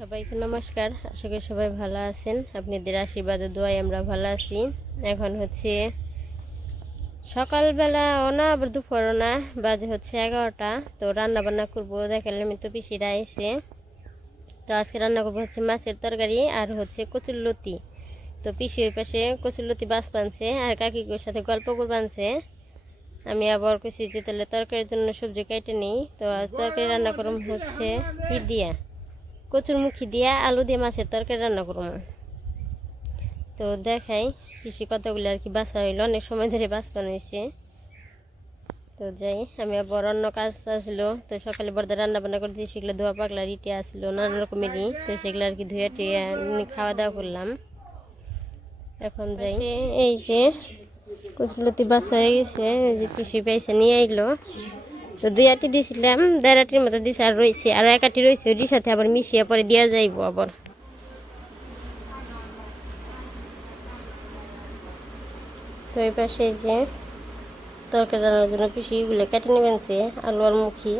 সবাইকে নমস্কার। আশা করি সবাই ভালো আছেন। আপনাদের আশীর্বাদ ও দোয়াই আমরা ভালো আছি। এখন হচ্ছে সকালবেলা না আবার দুপুরও না বাজে হচ্ছে এগারোটা। তো রান্না বান্না করব দেখালে আমি তো পিসিরা এসে। তো আজকে রান্না করব হচ্ছে মাছের তরকারি আর হচ্ছে কচুর লতি। তো পিসি ওই পাশে কচুর লতি বাস পানছে আর কাকিগুর সাথে গল্প করে বানছে আমি আবার কষি যে তাহলে তরকারির জন্য সবজি কেটে নিই। তো তরকারি রান্না করম হচ্ছে ই দিয়া কচুর মুখি দিয়া আলু দিয়ে মাছের তরকারি রান্না করব। তো দেখাই কৃষি কতগুলো আর কি বাসা হইল, অনেক সময় ধরে বাস বানাইছে। তো যাই, আমি আবার অন্য কাজ আসলো, তো সকালে বড়দা রান্না বান্না করছি, সেগুলো ধোয়া পাকলা রিটে আসলো নানা রকমেরই, তো সেগুলো আর কি ধুয়ে টুয়ে খাওয়া দাওয়া করলাম। এখন যাই, এই যে কচুলতি বাসা হয়ে গেছে, এই যে পিসি পাইছে নিয়ে আইলো। তো দুই আটি দিয়েছিলাম দেড় আটির মতো দিছে আর রয়েছে আর এক আটি রয়েছে ওটির সাথে আবার মিশিয়ে পরে দেওয়া যাইব আবার। তো এই পাশে যে তরকারি রান্নার জন্য পিসিগুলো কেটে নেবেন সে আলু আর মুখি।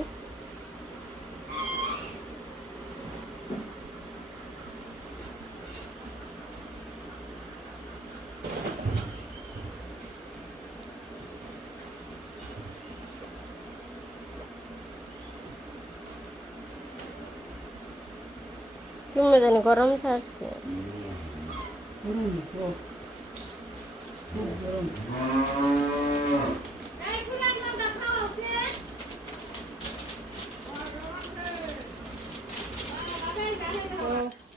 তুমি জানি গরম ছাড়ছে।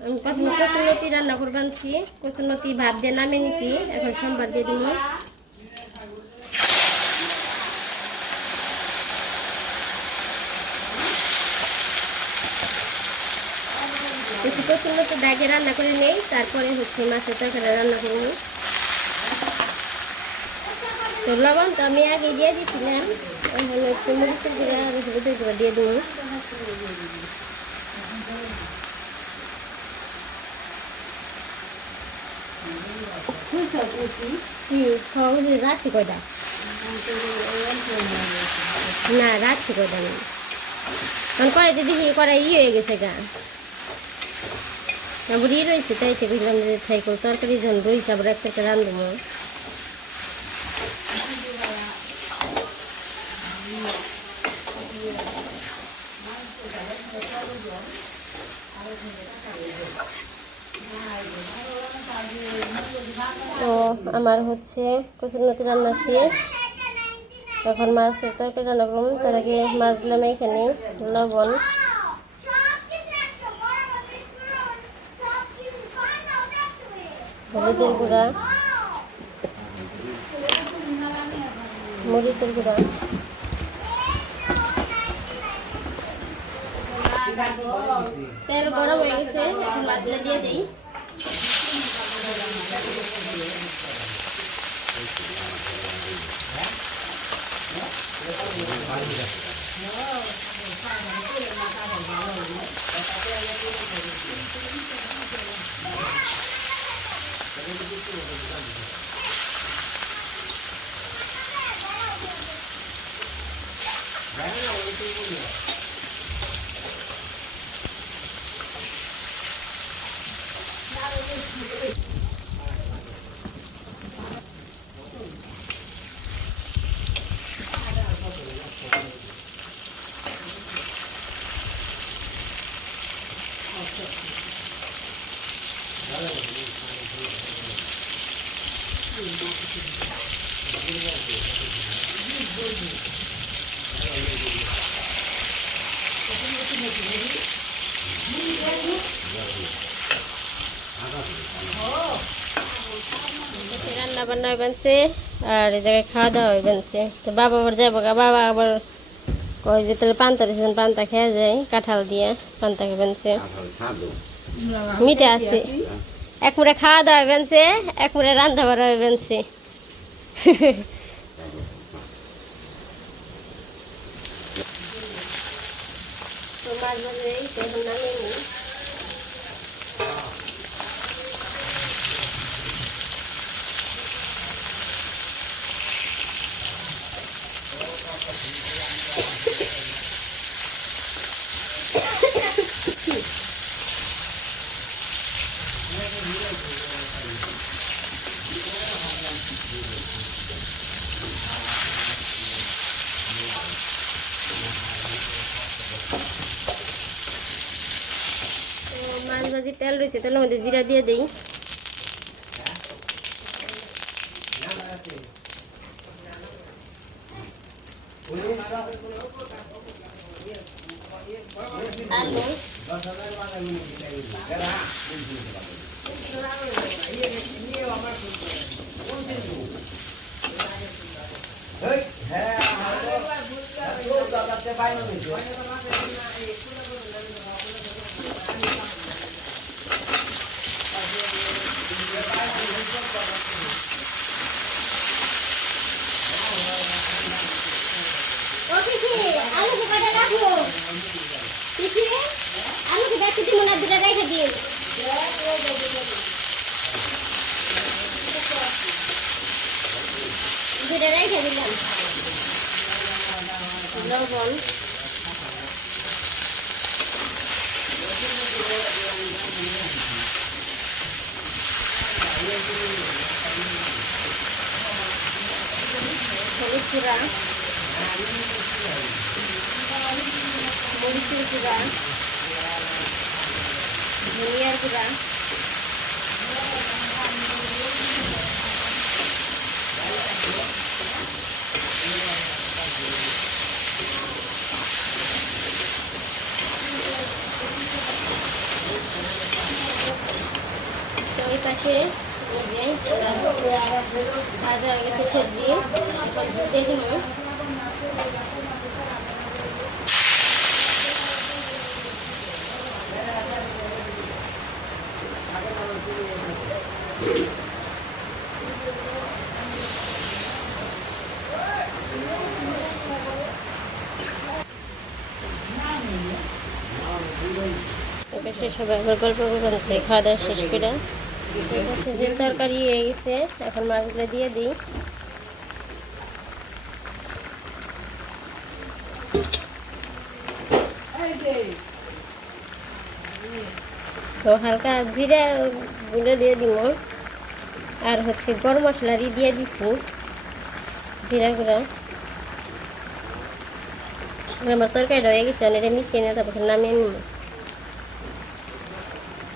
আমি প্রথমে কচুনতি রান্না করে বানছি কচুনতি ভাত দিয়ে নামিয়ে নিছি। এখন সোমবার দিয়ে দিব। কচুনতি দাগে রান্না করে নেই, তারপরে হচ্ছে মাছের তরকারি রান্না করে নিই। তো লবণ তো আমি আগে দিয়ে দিয়েছিলাম একটু মরিচের গুঁড়া, আর হলুদের গুঁড়া দিয়ে দেবো। রাখছি কয়টা না? রাখছি কয়টা আমি কারণ কড়াইতে দেখি কড়াই ইয়ে হয়ে গেছে গা। ই রয়েছে, তাই থেকে দেখলাম যে থাইকো তরকারি যখন রয়েছে আবার একটা একটা রান্ধবো তো আমার হচ্ছে কচুরনতি রান্না শেষ। এখন মাছের তরকারি রান্না করুন তার আগে মাছ দিলাম এখানে লবণ। হলুদের গুঁড়া মরিচের গুঁড়া তেল গরম হয়ে গেছে এখন মাছগুলো দিয়ে দিই। 来了我기싫어 보, রান্না বান্না হইবেনছে আর এই জায়গায় খাওয়া দাওয়া হইবেনছে তো বাবা আবার যাব গা বাবা আবার কয় যে তাহলে পান্তা দিয়েছেন পান্তা খেয়ে যায় কাঁঠাল দিয়ে পান্তা খাবেনছে মিঠে আছে? এক মুড়ে খাওয়া দাওয়া বেনছে এক মুড়ে রান্না বাড়া তো মাছ ভাজে এই তো এখন নামিয়ে নিই। ভাজি তেল রয়েছে তেলের মধ্যে জিরা দিয়ে দিই আলু আলু কটা রাখো পিসি আলু কটা চিঠি মনে দুটা রেখে দিন। দুটা রেখে দিলাম। লবণ। হলুদ গুঁড়া। মরিচের গুঁড়া। ধনিয়ার গুঁড়া ওই পাশে ভাজা হয়ে গেছে দিয়ে দিব এপাশে সবাই আবার গল্প করছে খাওয়া দাওয়া শেষ করে। যে তরকারি হয়ে গেছে, এখন মাছগুলো দিয়ে দিই। তো হালকা জিরা গুঁড়ো দিয়ে দিব। আর হচ্ছে গরম মশলারি দিয়ে দিছি জিরা গুঁড়ো। আমার তরকারি রয়ে গেছে এটা মিশিয়ে নিয়ে তারপর নামিয়ে নিব।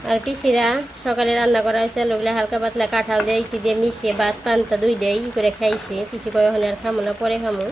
আর পিসিরা সকালে রান্না করা হয়েছে ওগুলো হালকা পাতলা কাঁঠাল দিয়ে ইটি দিয়ে মিশিয়ে ভাত পান্তা দুই দিয়ে ই করে খাইছে। পিসি কয়ে ওখানে আর খামো না, পরে খামো।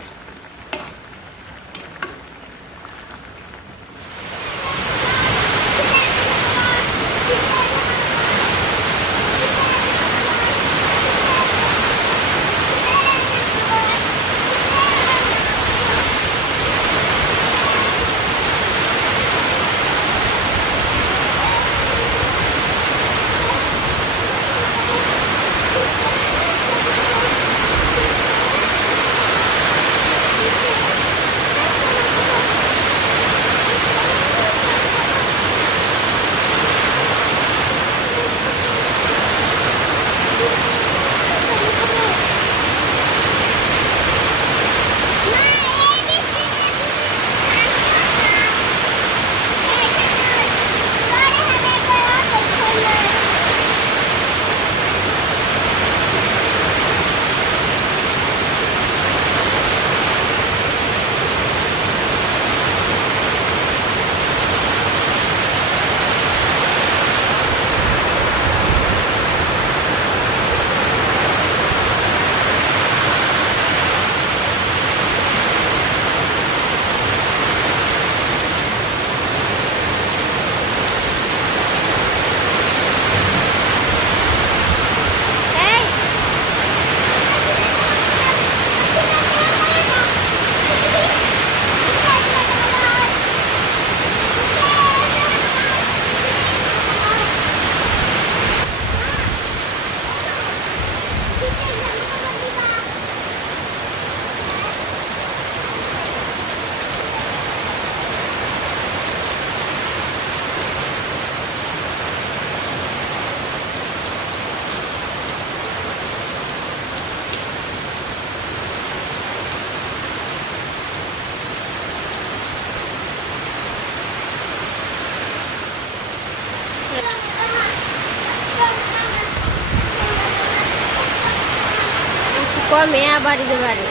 কমে আবার পারে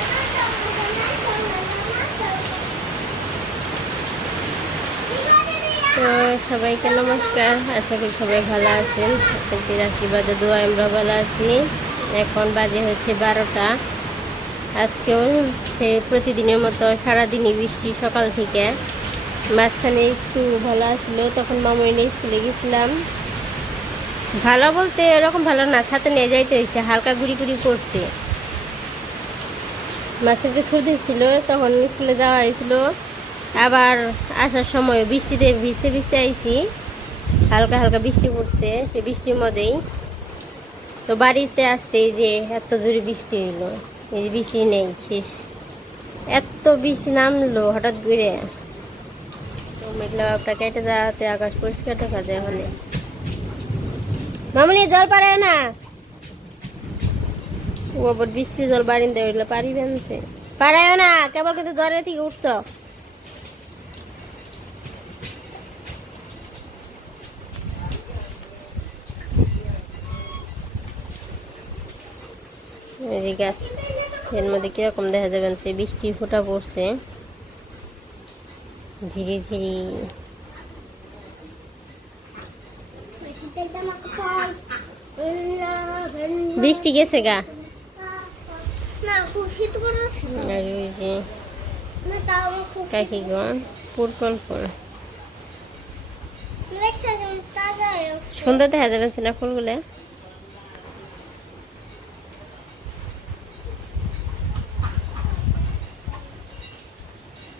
তো সবাইকে নমস্কার, আশা করি সবাই ভালো আছেন। আপনাদের আশীর্বাদে দোয়া আমরা ভালো আছি। এখন বাজে হচ্ছে বারোটা। আজকেও সেই প্রতিদিনের মতো সারাদিনই বৃষ্টি সকাল থেকে। মাঝখানে একটু ভালো আসলো, তখন মামুনি স্কুলে গেছিলাম। ভালো বলতে এরকম ভালো না, ছাতে নিয়ে যাইতে হয়েছে হালকা গুড়ি গুড়ি করছে। মাঝখানে সর্দি ছিল, তখন স্কুলে যাওয়া হয়েছিল। আবার আসার সময় বৃষ্টিতে ভিজতে ভিজতে আইছি। হালকা হালকা বৃষ্টি পড়ছে সে বৃষ্টির মধ্যেই। তো বাড়িতে আসতে যে এত জোরে বৃষ্টি হইল, এই যে বৃষ্টি নেই, শেষ। এত বৃষ্টি নামলো হঠাৎ করে। তো মেঘলা বাপটা কেটে যাওয়াতে আকাশ পরিষ্কার দেখা যায় হলে মামনি, জল পাড়ায় না? ও আবার বৃষ্টি জল বাড়িতে হইলে পারি বেনছে পাড়ায় না, কেবল কিন্তু জ্বরের থেকে উঠতো। গাছ, এর মধ্যে কীরকম দেখা যাবেন সে বৃষ্টি ফোঁটা পড়ছে। ঝিরি ঝিরি। বৃষ্টি গেছে গা। আর ওই যে না তাও আমার খুব কাকি গো পুরকল্প সুন্দর দেখা যাবে না ফুলগুলো